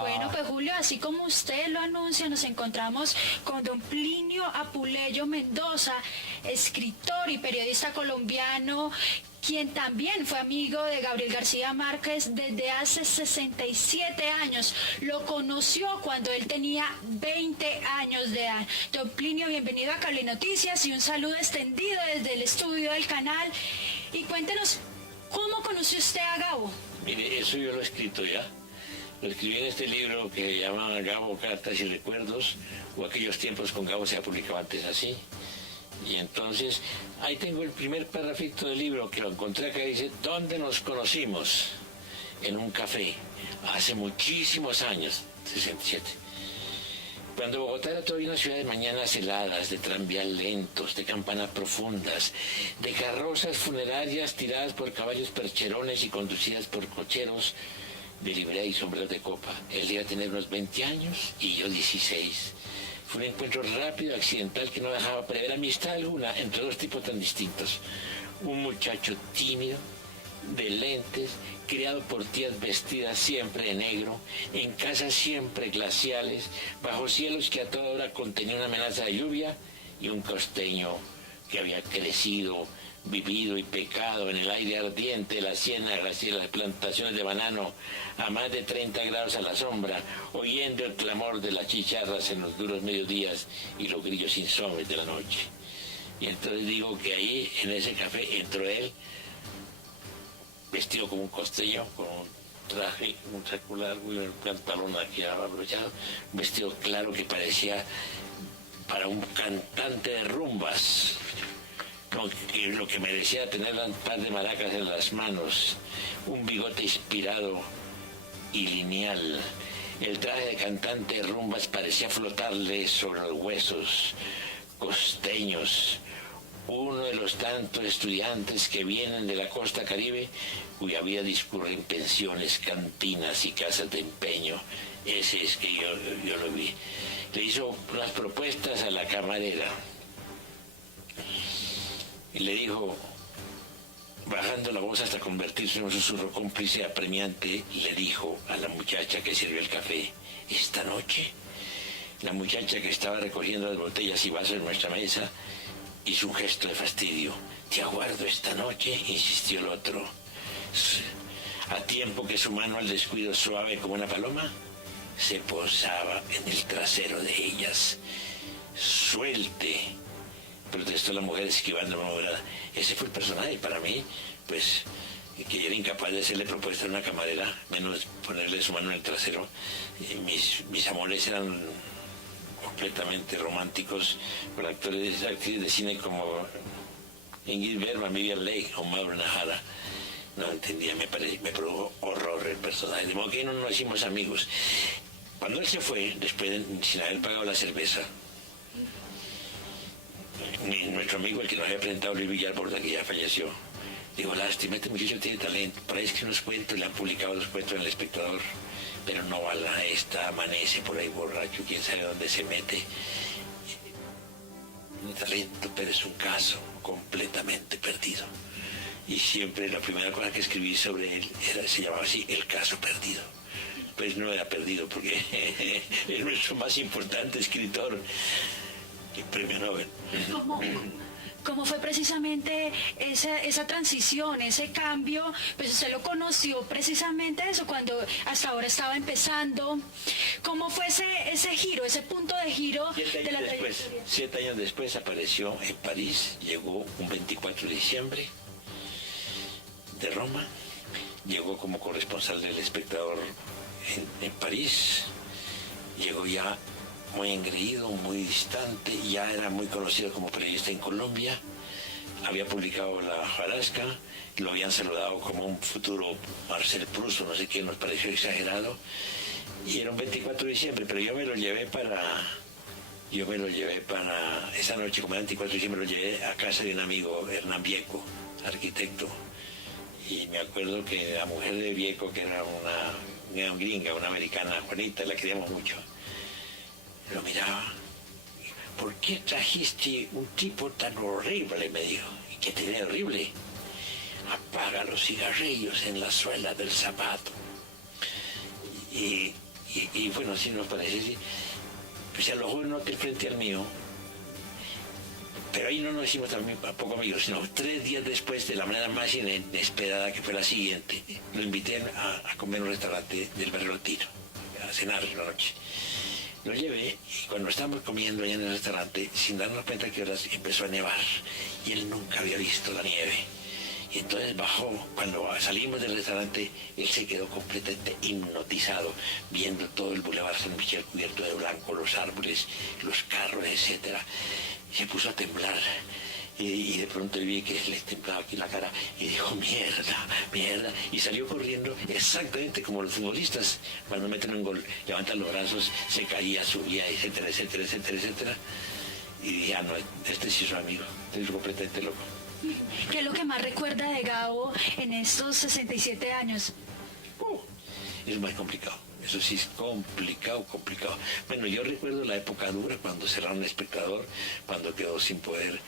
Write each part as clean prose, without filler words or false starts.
Bueno, pues Julio, así como usted lo anuncia, nos encontramos con don Plinio Apuleyo Mendoza, escritor y periodista colombiano, quien también fue amigo de Gabriel García Márquez desde hace 67 años. Lo conoció cuando él tenía 20 años de edad. Don Plinio, bienvenido a Cable Noticias y un saludo extendido desde el estudio del canal. Y cuéntenos, ¿cómo conoció usted a Gabo? Mire, eso yo lo he escrito ya. Lo escribí en este libro que se llama Gabo, Cartas y Recuerdos, o Aquellos tiempos con Gabo, se ha publicado antes así. Y entonces, ahí tengo el primer parrafito del libro, que lo encontré acá, dice, ¿dónde nos conocimos? En un café, hace muchísimos años, 67. Cuando Bogotá era todavía una ciudad de mañanas heladas, de tranvías lentos, de campanas profundas, de carrozas funerarias tiradas por caballos percherones y conducidas por cocheros de librea y sombras de copa. Él iba a tener unos 20 años y yo 16. Fue un encuentro rápido, accidental, que no dejaba prever amistad alguna entre dos tipos tan distintos. Un muchacho tímido, de lentes, criado por tías vestidas siempre de negro, en casas siempre glaciales, bajo cielos que a toda hora contenían una amenaza de lluvia, y un costeño que había crecido, vivido y pecado en el aire ardiente de las ciénagas y las plantaciones de banano a más de 30 grados a la sombra, oyendo el clamor de las chicharras en los duros mediodías y los grillos insomnes de la noche. Y entonces digo que ahí, en ese café, entró él, vestido como un costeño, con un traje, un saco largo y un pantalón aquí abrochado, un vestido claro que parecía para un cantante de rumbas, lo que merecía tener un par de maracas en las manos, un bigote inspirado y lineal. El traje de cantante de rumbas parecía flotarle sobre los huesos costeños. Uno de los tantos estudiantes que vienen de la costa caribe, cuya vida discurre en pensiones, cantinas y casas de empeño. Ese es que yo lo vi. Le hizo unas propuestas a la camarera y le dijo, bajando la voz hasta convertirse en un susurro cómplice apremiante, le dijo a la muchacha que sirvió el café, esta noche, la muchacha que estaba recogiendo las botellas y vasos en nuestra mesa, hizo un gesto de fastidio. Te aguardo esta noche, insistió el otro. A tiempo que su mano al descuido suave como una paloma, se posaba en el trasero de ellas. Suelte, protestó la mujer esquivando la malograda. Ese fue el personaje para mí, pues, que yo era incapaz de hacerle propuesta a una camarera, menos ponerle su mano en el trasero. Mis amores eran completamente románticos con actrices de cine como Ingrid Bergman, Vivian Leigh o Mauro Najara. No entendía, me produjo horror el personaje, de modo que no nos hicimos amigos. Cuando él se fue, después sin haber pagado la cerveza, nuestro amigo, el que nos había presentado, Luis Villarborda, que ya falleció, digo, lástima, este muchacho tiene talento, por ahí escribe unos cuentos, le han publicado los cuentos en El Espectador, pero no bala esta, amanece por ahí borracho, quién sabe dónde se mete. Un talento, pero es un caso completamente perdido. Y siempre la primera cosa que escribí sobre él se llamaba así, El caso perdido. Pues no era perdido, porque es nuestro más importante escritor y premio Nobel. ¿Cómo fue precisamente esa transición, ese cambio? Pues usted lo conoció precisamente eso, cuando hasta ahora estaba empezando. ¿Cómo fue ese giro, ese punto de giro de la trayectoria? 7 años después apareció en París, llegó un 24 de diciembre de Roma, llegó como corresponsal del Espectador en París, llegó ya muy engreído, muy distante, ya era muy conocido como periodista en Colombia, había publicado La hojarasca, lo habían saludado como un futuro Marcel Proust, no sé qué, nos pareció exagerado, y era un 24 de diciembre, pero yo me lo llevé para esa noche, como era 24 de diciembre, lo llevé a casa de un amigo, Hernán Vieco, arquitecto, y me acuerdo que la mujer de Vieco, que era una gringa, una americana, Juanita, la queríamos mucho, lo miraba. ¿Por qué trajiste un tipo tan horrible? Me dijo. ¿Y qué tenía horrible? Apaga los cigarrillos en la suela del zapato. Y Y bueno, sí nos parece, sí. Pues se alojó en un hotel frente al mío, pero ahí no nos hicimos tampoco amigos, sino 3 días después, de la manera más inesperada, que fue la siguiente, lo invité a comer en un restaurante del barrio Latino, a cenar la noche. Lo llevé y cuando estábamos comiendo allá en el restaurante, sin darnos cuenta que horas empezó a nevar y él nunca había visto la nieve. Y entonces bajó, cuando salimos del restaurante, él se quedó completamente hipnotizado, viendo todo el Boulevard San Michel cubierto de blanco, los árboles, los carros, etc. Se puso a temblar y de pronto vi que le temblaba aquí la cara y dijo, mierda, mierda, y salió corriendo exactamente como los futbolistas cuando meten un gol, levantan los brazos, se caía, subía, etcétera, etcétera, etcétera, etcétera. Y dije, no, este sí es su amigo, este es completamente loco. ¿Qué es lo que más recuerda de Gabo en estos 67 años? Es más complicado. Eso sí es complicado. Bueno, yo recuerdo la época dura cuando cerraron El Espectador, cuando quedó sin poder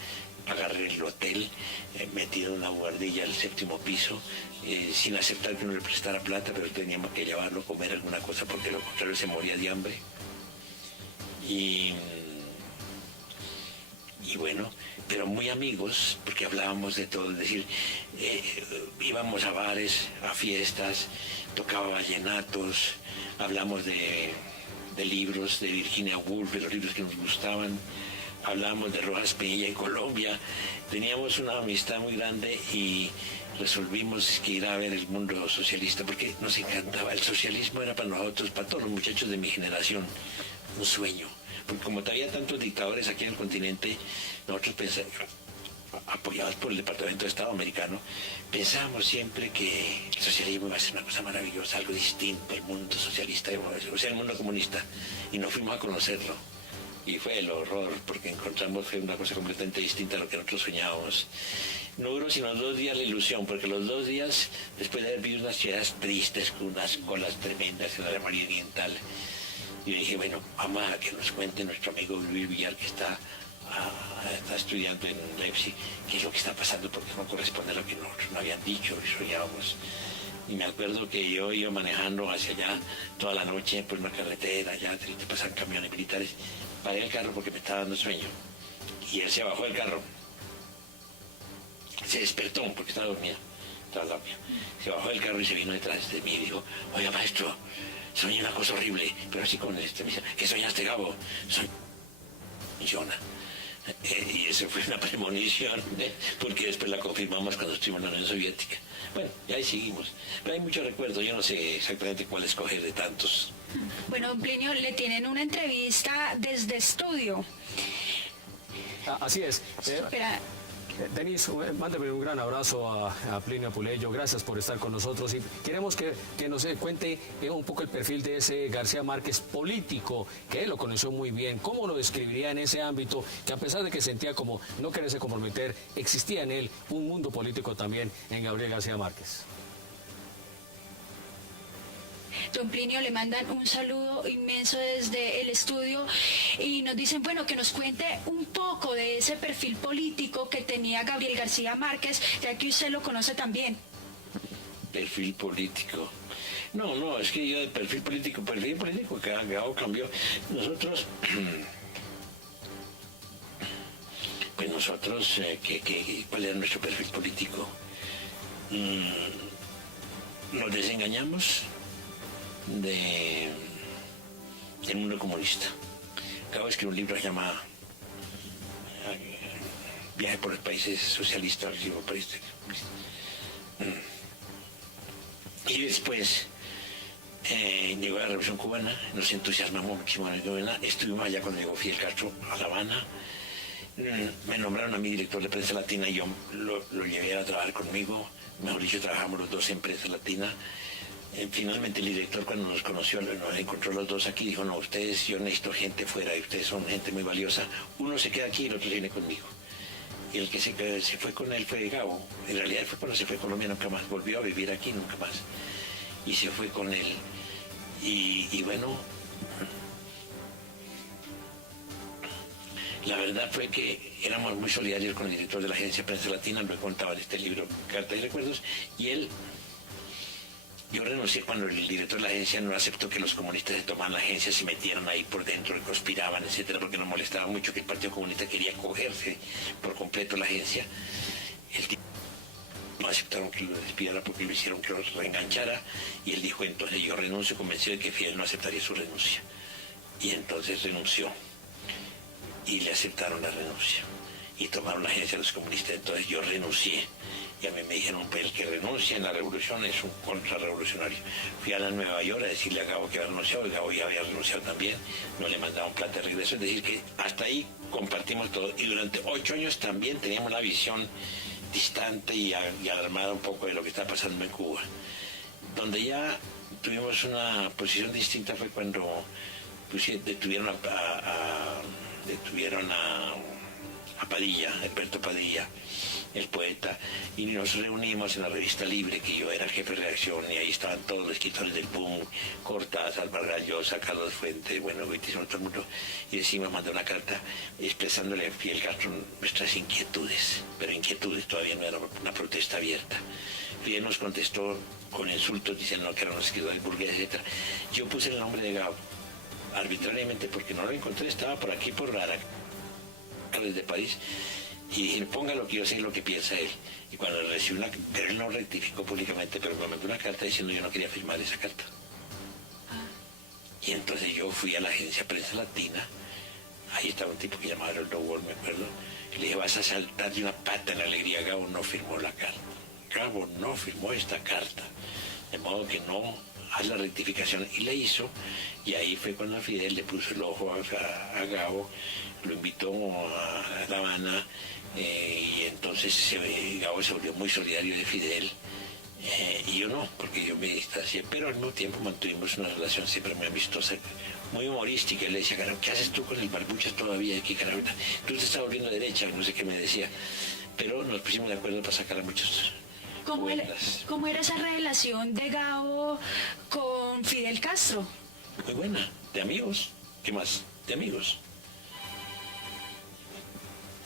pagar el hotel, metido en una buhardilla al 7º piso, sin aceptar que uno le prestara plata, pero teníamos que llevarlo a comer alguna cosa porque lo contrario se moría de hambre. Y bueno, pero muy amigos, porque hablábamos de todo, es decir, íbamos a bares, a fiestas, tocaba vallenatos, hablamos de libros, de Virginia Woolf, de los libros que nos gustaban, hablábamos de Rojas Pinilla en Colombia, teníamos una amistad muy grande y resolvimos que ir a ver el mundo socialista, porque nos encantaba, el socialismo era para nosotros, para todos los muchachos de mi generación, un sueño. Porque como había tantos dictadores aquí en el continente, nosotros pensábamos, apoyados por el Departamento de Estado americano, pensábamos siempre que el socialismo iba a ser una cosa maravillosa, algo distinto al mundo socialista, o sea, el mundo comunista, y nos fuimos a conocerlo. Y fue el horror, porque encontramos fue una cosa completamente distinta a lo que nosotros soñábamos. No duró sino 2 días la ilusión, porque los 2 días, después de haber visto unas ciudades tristes, con unas colas tremendas en la Alemania Oriental, y dije, bueno, vamos a que nos cuente nuestro amigo Luis Villar, que está estudiando en Leipzig, qué es lo que está pasando, porque no corresponde a lo que nosotros nos habían dicho y soñábamos. Y me acuerdo que yo iba manejando hacia allá toda la noche por una carretera, allá te pasan camiones militares. Paré el carro porque me estaba dando sueño. Y él se bajó del carro. Se despertó porque estaba dormido. Se bajó del carro y se vino detrás de mí y dijo, oiga, maestro, soñé una cosa horrible, pero así con este, me dice, ¿qué soñaste, Gabo? Soñona. Y eso fue una premonición, porque después la confirmamos cuando estuvimos en la Unión Soviética. Bueno, y ahí seguimos. Pero hay muchos recuerdos, yo no sé exactamente cuál escoger de tantos. Bueno, don Plinio, le tienen una entrevista desde estudio. Así es. Espera. Denis, mándame un gran abrazo a Plinio Apuleyo, gracias por estar con nosotros y queremos que nos cuente un poco el perfil de ese García Márquez político, que él lo conoció muy bien, cómo lo describiría en ese ámbito, que a pesar de que sentía como no quererse comprometer, existía en él un mundo político también en Gabriel García Márquez. Don Plinio, le mandan un saludo inmenso desde el estudio y nos dicen, bueno, que nos cuente un poco de ese perfil político que tenía Gabriel García Márquez, ya que usted lo conoce también. Perfil político. No, es que yo de perfil político, que Gabo cambió. Nosotros, pues nosotros, ¿cuál era nuestro perfil político? Nos desengañamos del mundo comunista. Acabo de escribir un libro que se llama Viaje por los países socialistas, y después llegó la Revolución Cubana, nos entusiasmamos muchísimo en la novela. Estuvimos allá cuando llegó Fidel Castro a La Habana. Me nombraron a mí director de Prensa Latina y yo lo llevé a trabajar conmigo. Mejor dicho, trabajamos los dos en Prensa Latina. Finalmente el director, cuando nos conoció, nos encontró los dos aquí, dijo, no, ustedes, yo necesito gente fuera y ustedes son gente muy valiosa. Uno se queda aquí y el otro viene conmigo. Y el que se fue con él fue Gabo. En realidad fue cuando se fue a Colombia, nunca más. Volvió a vivir aquí, nunca más. Y se fue con él. Y bueno, la verdad fue que éramos muy solidarios con el director de la agencia Prensa Latina, lo he contado en este libro, Carta y Recuerdos, y él Yo renuncié cuando el director de la agencia no aceptó que los comunistas se tomaran la agencia, se metieran ahí por dentro y conspiraban, etcétera, porque nos molestaba mucho que el Partido Comunista quería cogerse por completo la agencia. No aceptaron que lo despidiera porque lo hicieron que lo reenganchara, y él dijo: entonces yo renuncio, convencido de que Fidel no aceptaría su renuncia. Y entonces renunció y le aceptaron la renuncia y tomaron la agencia de los comunistas. Entonces yo renuncié y a mí me dijeron: pues el que renuncia en la revolución es un contrarrevolucionario. Fui a la Nueva York a decirle a Gabo que había renunciado, y Gabo ya había renunciado también, no le mandaban plata de regreso. Es decir, que hasta ahí compartimos todo, y durante 8 años también teníamos la visión distante y alarmada un poco de lo que está pasando en Cuba. Donde ya tuvimos una posición distinta fue cuando detuvieron a Padilla, Alberto Padilla, el poeta, y nos reunimos en la revista Libre, que yo era jefe de redacción, y ahí estaban todos los escritores del boom: Cortázar, Vargas Llosa, Carlos Fuentes, bueno, todo el mundo, y decimos, mandé una carta expresándole a Fidel Castro nuestras inquietudes, pero inquietudes, todavía no era una protesta abierta. Fidel nos contestó con insultos diciendo que eran los escritores burgueses, etc. Yo puse el nombre de Gabo arbitrariamente porque no lo encontré, estaba por aquí, por de París, y dije: póngalo, que yo sé lo que piensa él. Y cuando recibió pero él no rectificó públicamente, pero me mandó una carta diciendo yo no quería firmar esa carta. Y entonces yo fui a la agencia Prensa Latina, ahí estaba un tipo que llamaba Harold Wall, me acuerdo, y le dije: vas a saltar de una pata en la alegría, Gabo no firmó la carta. Gabo no firmó esta carta, de modo que no, haz la rectificación. Y le hizo, y ahí fue cuando Fidel le puso el ojo a Gabo, lo invitó a La Habana, y entonces Gabo se volvió muy solidario de Fidel, y yo no, porque yo me distancié, pero al mismo tiempo mantuvimos una relación siempre muy amistosa, muy humorística. Él le decía: carajo, ¿qué haces tú con el Barbuchas todavía? ¿Qué carajo? Tú te estás volviendo derecha, no sé qué me decía, pero nos pusimos de acuerdo para sacar a muchos. ¿Cómo era esa relación de Gabo con Fidel Castro? Muy buena, de amigos. ¿Qué más? De amigos.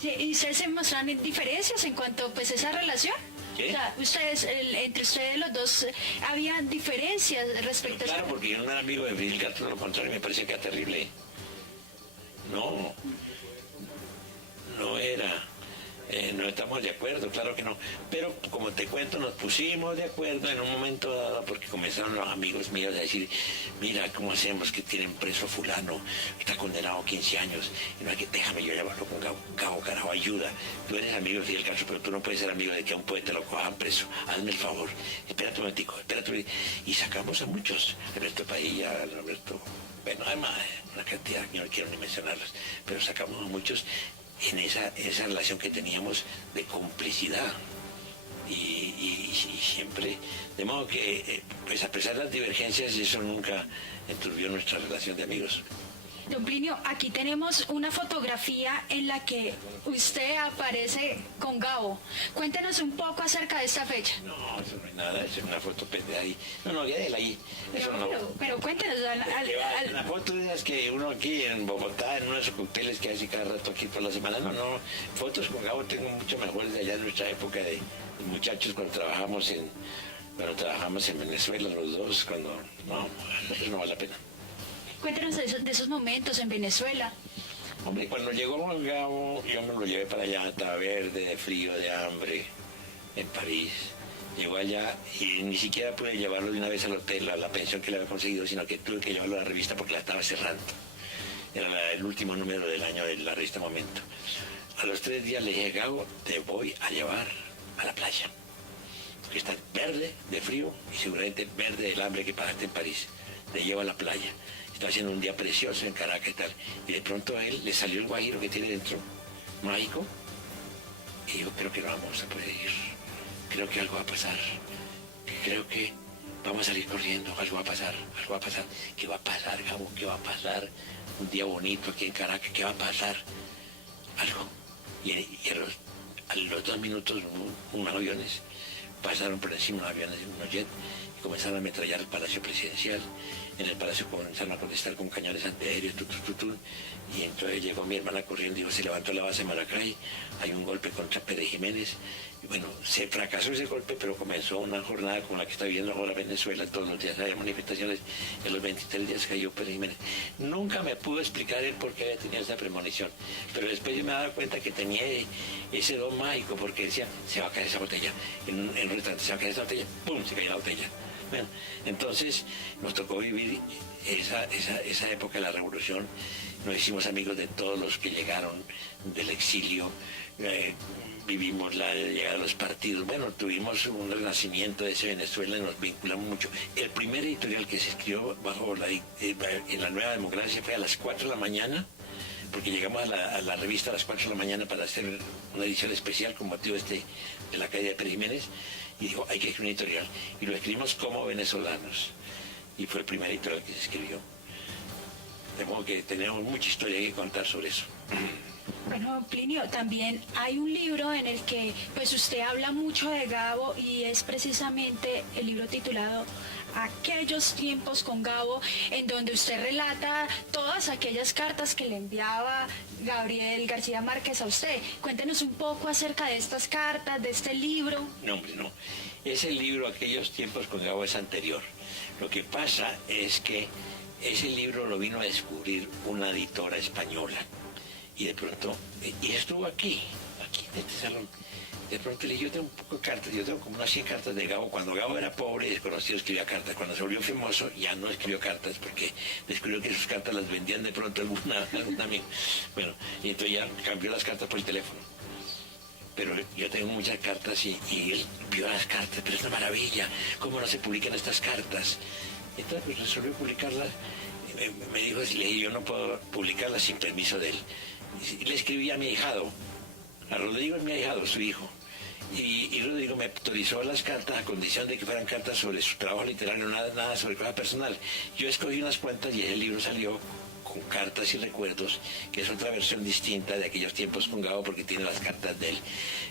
¿Y ustedes se mostraban diferencias en cuanto pues esa relación? ¿Qué? O sea, entre ustedes los dos, ¿había diferencias respecto a Claro, porque yo no era amigo de Fidel Castro, lo contrario, me parece que era terrible. No era. No estamos de acuerdo, claro que no. Pero como te cuento, nos pusimos de acuerdo en un momento dado, porque comenzaron los amigos míos a decir: mira, ¿cómo hacemos que tienen preso fulano? Está condenado a 15 años. Y no hay que, déjame yo llevarlo con Gabo. Gabo, carajo, ayuda. Tú eres amigo de Fidel Castro, pero tú no puedes ser amigo de que a un poeta lo cojan preso. Hazme el favor. Espérate un momentico, espérate. Y sacamos a muchos. Alberto Padilla, Alberto... Bueno, además, una cantidad, yo no quiero ni mencionarlas, pero sacamos a muchos en esa relación que teníamos de complicidad, y siempre, de modo que, pues a pesar de las divergencias, eso nunca enturbió nuestra relación de amigos. Don Plinio, aquí tenemos una fotografía en la que usted aparece con Gabo. Cuéntenos un poco acerca de esta fecha. No, eso no es nada, eso es una foto pendeja ahí. No, ya de él ahí. Eso Pero cuéntenos. La foto es que uno aquí en Bogotá, en unos cócteles que hace cada rato aquí por la semana, no, fotos con Gabo tengo mucho mejores de allá en nuestra época de muchachos cuando trabajamos en Venezuela los dos, eso no vale la pena. Cuéntenos de esos momentos en Venezuela. Hombre, cuando llegó Gabo, yo me lo llevé para allá, estaba verde, de frío, de hambre, en París. Llegó allá y ni siquiera pude llevarlo de una vez al hotel, a la pensión que le había conseguido, sino que tuve que llevarlo a la revista porque la estaba cerrando. Era el último número del año de la revista Momento. A los 3 días le dije: Gabo, te voy a llevar a la playa. Porque estás verde, de frío, y seguramente verde del hambre que pasaste en París. Te llevo a la playa. Está haciendo un día precioso en Caracas y tal. Y de pronto a él le salió el guajiro que tiene dentro, mágico. Y yo creo que no vamos a poder ir. Creo que algo va a pasar. Creo que vamos a salir corriendo. Algo va a pasar. ¿Qué va a pasar, Gabo? ¿Qué va a pasar? Un día bonito aquí en Caracas. ¿Qué va a pasar? Algo. Y a los 2 minutos unos aviones pasaron por encima de aviones, unos jets, y comenzaron a ametrallar el Palacio Presidencial. En el Palacio comenzaron a contestar con cañones antiaéreos, Y entonces llegó mi hermana corriendo y dijo, se levantó la base de Maracay, hay un golpe contra Pérez Jiménez. Y bueno, se fracasó ese golpe, pero comenzó una jornada como la que está viviendo ahora Venezuela. Todos los días había manifestaciones, en los 23 días cayó Pérez Jiménez. Nunca me pudo explicar él por qué había tenido esa premonición, pero después yo me daba cuenta que tenía ese don mágico, porque decía, se va a caer esa botella, en un restaurante se va a caer esa botella, ¡pum!, se cayó la botella. Bueno, entonces nos tocó vivir esa época de la revolución. Nos hicimos amigos de todos los que llegaron del exilio, vivimos la llegada de los partidos. Bueno, tuvimos un renacimiento de ese Venezuela y nos vinculamos mucho. El primer editorial que se escribió en la Nueva Democracia fue a las 4 de la mañana, porque llegamos a la revista a las 4 de la mañana para hacer una edición especial con motivo de la caída de Pérez Jiménez, y dijo, hay que escribir un editorial. Y lo escribimos como venezolanos, y fue el primer editorial que se escribió. De modo que tenemos mucha historia que contar sobre eso. Bueno, Plinio, también hay un libro en el que pues usted habla mucho de Gabo, y es precisamente el libro titulado Aquellos tiempos con Gabo, en donde usted relata todas aquellas cartas que le enviaba Gabriel García Márquez a usted. Cuéntenos un poco acerca de estas cartas, de este libro. No, hombre, no. Ese libro, Aquellos tiempos con Gabo, es anterior. Lo que pasa es que ese libro lo vino a descubrir una editora española. Y de pronto, y estuvo aquí en este salón. De pronto le dije, yo tengo un poco de cartas, yo tengo como unas 100 cartas de Gabo. Cuando Gabo era pobre y desconocido, escribía cartas. Cuando se volvió famoso, ya no escribió cartas, porque descubrió que sus cartas las vendían de pronto algún amigo. Bueno, y entonces ya cambió las cartas por el teléfono. Pero yo tengo muchas cartas y él vio las cartas, pero es una maravilla, ¿cómo no se publican estas cartas? Entonces pues resolvió publicarlas. Me dijo, le dije, yo no puedo publicarlas sin permiso de él. Y le escribí a mi ahijado, a Rodrigo, mi ahijado, su hijo. Y Rodrigo me autorizó las cartas a condición de que fueran cartas sobre su trabajo literario, nada sobre cosa personal. Yo escogí unas cuantas y el libro salió con cartas y recuerdos, que es otra versión distinta de Aquellos tiempos con Gabo, porque tiene las cartas de él.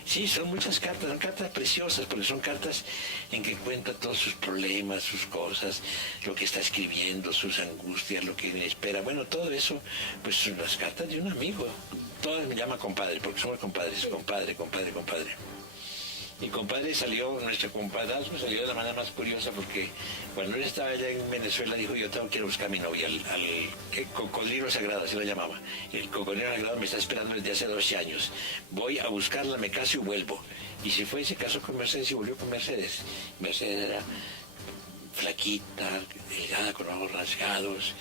Sí, son muchas cartas, son cartas preciosas, porque son cartas en que cuenta todos sus problemas, sus cosas, lo que está escribiendo, sus angustias, lo que le espera. Bueno, todo eso, pues son las cartas de un amigo. Todas me llaman compadre, porque somos compadres, compadre. Mi compadre nuestro compadrazgo salió de la manera más curiosa, porque cuando él estaba allá en Venezuela dijo, yo tengo que ir a buscar a mi novia, al cocodrilo sagrado, así lo llamaba. El cocodrilo sagrado me está esperando desde hace 12 años. Voy a buscarla, me caso y vuelvo. Y se fue y se casó con Mercedes y volvió con Mercedes. Mercedes era flaquita, delgada, con ojos rasgados,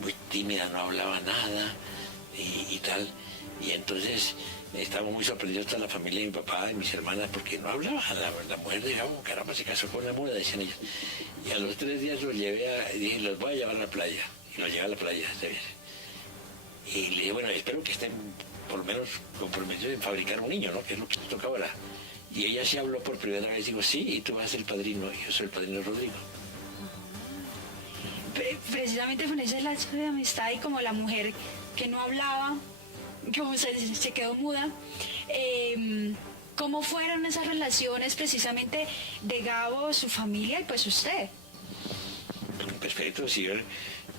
muy tímida, no hablaba nada y tal. Y entonces estábamos muy sorprendidos toda la familia de mi papá y mis hermanas, porque no hablaba. La mujer de Gabo, caramba, se casó con una muda, decían ellos. Y a los 3 días los llevé y dije, los voy a llevar a la playa. Y los llevé a la playa, está bien. Y le dije, bueno, espero que estén por lo menos comprometidos en fabricar un niño, ¿no? Que es lo que nos toca ahora. Y ella se habló por primera vez, digo, sí, y tú vas a ser el padrino, y yo soy el padrino de Rodrigo. Precisamente con ese lazo de amistad, y como la mujer que no hablaba, como se quedó muda, ¿cómo fueron esas relaciones precisamente de Gabo, su familia y pues usted? Perfecto, sí.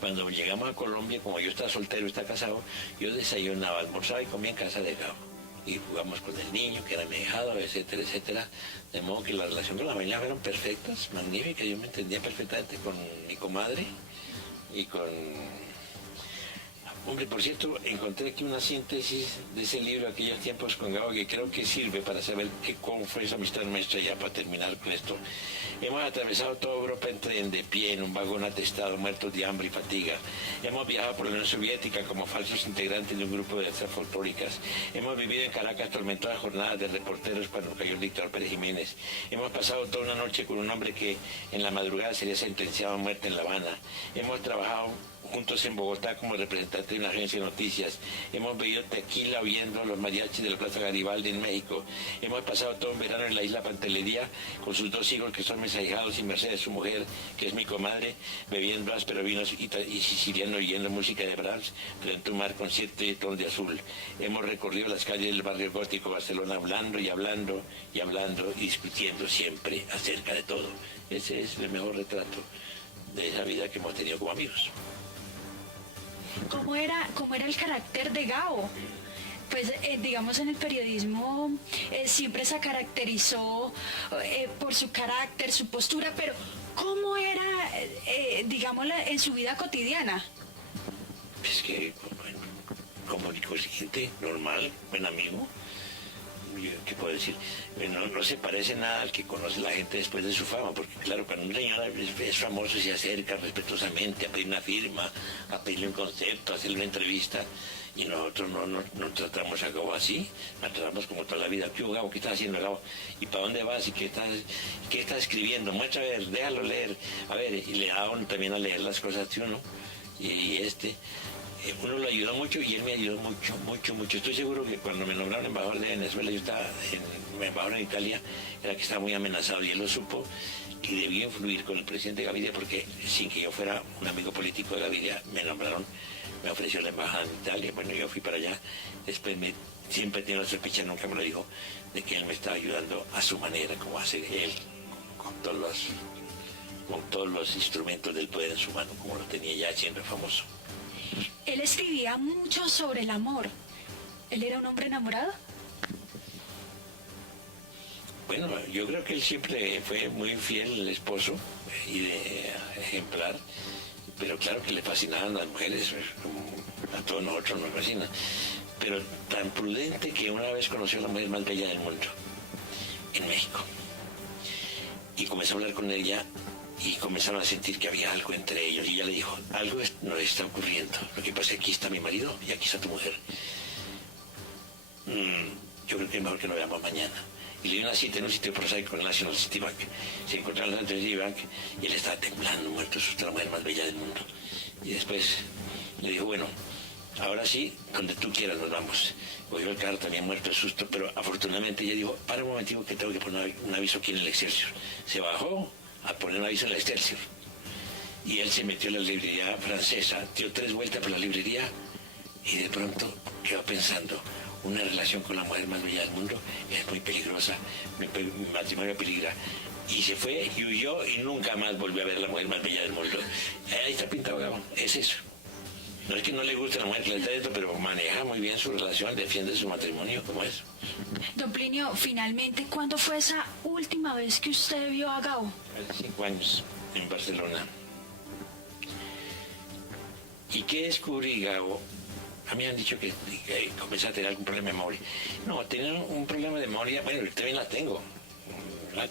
Cuando llegamos a Colombia, como yo estaba soltero y estaba casado, yo desayunaba, almorzaba y comía en casa de Gabo. Y jugamos con el niño, que era mi ahijado, etcétera, etcétera. De modo que la relación con la familia fueron perfectas, magníficas. Yo me entendía perfectamente con mi comadre y con... Hombre, por cierto, encontré aquí una síntesis de ese libro, Aquellos tiempos con Gabo, que creo que sirve para saber cómo fue esa amistad nuestra, ya para terminar con esto. Hemos atravesado toda Europa en tren, de pie, en un vagón atestado, muertos de hambre y fatiga. Hemos viajado por la Unión Soviética como falsos integrantes de un grupo de danzas folclóricas. Hemos vivido en Caracas tormentosas jornadas de reporteros cuando cayó el dictador Pérez Jiménez. Hemos pasado toda una noche con un hombre que en la madrugada sería sentenciado a muerte en La Habana. Hemos trabajado juntos en Bogotá como representante de una agencia de noticias. Hemos bebido tequila oyendo los mariachis de la Plaza Garibaldi en México. Hemos pasado todo un verano en la isla Pantelería con sus 2 hijos, que son mis ahijados, y Mercedes, su mujer, que es mi comadre, bebiendo ásperos vinos y siciliano, oyendo música de Brahms frente a un mar con 7 tonos de azul. Hemos recorrido las calles del barrio gótico Barcelona hablando y hablando y hablando y discutiendo siempre acerca de todo. Ese es el mejor retrato de esa vida que hemos tenido como amigos. cómo era el carácter de Gabo? Pues digamos en el periodismo siempre se caracterizó por su carácter, su postura, pero ¿cómo era, digamos, en su vida cotidiana? Es que, bueno, como gente normal, buen amigo. ¿Qué puedo decir? No se parece nada al que conoce la gente después de su fama, porque claro, cuando un señor es famoso se acerca respetuosamente a pedir una firma, a pedirle un concepto, a hacerle una entrevista, y nosotros no tratamos a Gabo así, nos tratamos como toda la vida. ¿Qué hubo, Gabo? ¿Qué estás haciendo, Gabo? ¿Y para dónde vas? ¿Y qué estás escribiendo? Muestra a ver, déjalo leer. A ver, y le da uno también a leer las cosas de uno, uno lo ayudó mucho y él me ayudó mucho. Estoy seguro que cuando me nombraron embajador de Venezuela, yo estaba embajador en Italia, era que estaba muy amenazado y él lo supo y debió influir con el presidente Gaviria porque sin que yo fuera un amigo político de Gaviria, me ofreció la embajada en Italia. Bueno, yo fui para allá, después siempre tenía la sospecha, nunca me lo dijo, de que él me estaba ayudando a su manera, como hace él, con todos los instrumentos del poder en su mano, como lo tenía ya siendo famoso. Él escribía mucho sobre el amor. ¿Él era un hombre enamorado? Bueno, yo creo que él siempre fue muy fiel al esposo y de ejemplar, pero claro que le fascinaban las mujeres, a todos nosotros nos fascinan, pero tan prudente que una vez conoció a la mujer más bella del mundo, en México, y comenzó a hablar con ella, y comenzaron a sentir que había algo entre ellos, y ella le dijo, algo nos está ocurriendo, lo que pasa es que aquí está mi marido y aquí está tu mujer. Yo creo que es mejor que lo veamos mañana. Y le dio una cita en un sitio prosaico con el National City Bank. Se encontraron en el City Bank y él estaba temblando, muerto de susto, la mujer más bella del mundo. Y después le dijo, bueno, ahora sí, donde tú quieras nos vamos. Cogió el carro también muerto de susto, pero afortunadamente ella dijo, para un momentico que tengo que poner un aviso aquí en el Excelsior. Se bajó a poner un aviso en el Excelsior. Y él se metió en la librería francesa, dio 3 vueltas por la librería y de pronto quedó pensando, una relación con la mujer más bella del mundo es muy peligrosa, mi matrimonio peligra. Y se fue y huyó y nunca más volvió a ver a la mujer más bella del mundo. Ahí está pintado, Gabo, es eso. No es que no le guste a la mujer que le está dentro, pero maneja muy bien su relación, defiende su matrimonio como es. Don Plinio, finalmente, ¿cuándo fue esa última vez que usted vio a Gabo? Hace 5 años, en Barcelona. ¿Y qué descubrí, Gabo? A mí me han dicho que comencé a tener algún problema de memoria. No, tenía un problema de memoria, bueno, también la tengo.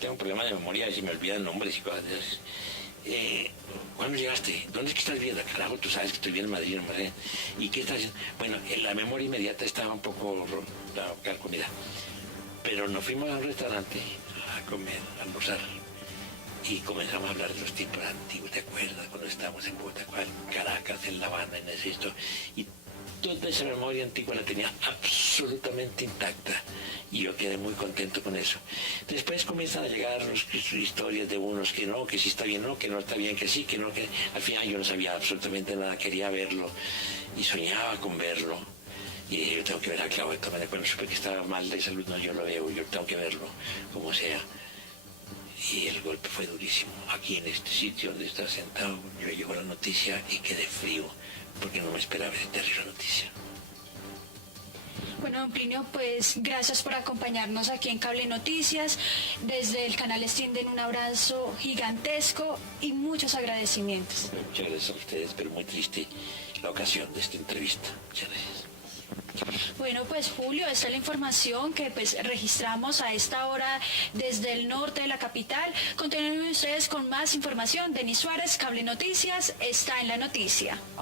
Tengo un problema de memoria y se me olvidan nombres y cosas de esas. ¿Cuándo llegaste? ¿Dónde es que estás viviendo? Carajo, tú sabes que estoy bien en Madrid, en Madrid. ¿Y qué estás haciendo? Bueno, la memoria inmediata estaba un poco carcomida. Pero nos fuimos a un restaurante a comer, a almorzar. Y comenzamos a hablar de los tiempos antiguos, ¿te acuerdas? Cuando estábamos en Bogotá, Caracas, en La Habana, en esto. Y toda esa memoria antigua la tenía absolutamente intacta y yo quedé muy contento con eso. Después comienzan a llegar historias de unos que no, que sí está bien, no, que no está bien, que sí, que no, que al final yo no sabía absolutamente nada, quería verlo y soñaba con verlo. Y dije, yo tengo que ver a Claudio de todas maneras. Cuando supe que estaba mal de salud, no, yo lo veo, yo tengo que verlo, como sea. Y el golpe fue durísimo. Aquí en este sitio donde estaba sentado, yo llegó la noticia y quedé frío, porque no me esperaba esa terrible noticia. Bueno, don Plinio, pues gracias por acompañarnos aquí en Cable Noticias. Desde el canal extienden un abrazo gigantesco y muchos agradecimientos. Muchas gracias a ustedes, pero muy triste la ocasión de esta entrevista. Muchas gracias. Bueno, pues Julio, esta es la información que pues registramos a esta hora desde el norte de la capital. Continúen ustedes con más información. Denis Suárez, Cable Noticias, está en la noticia.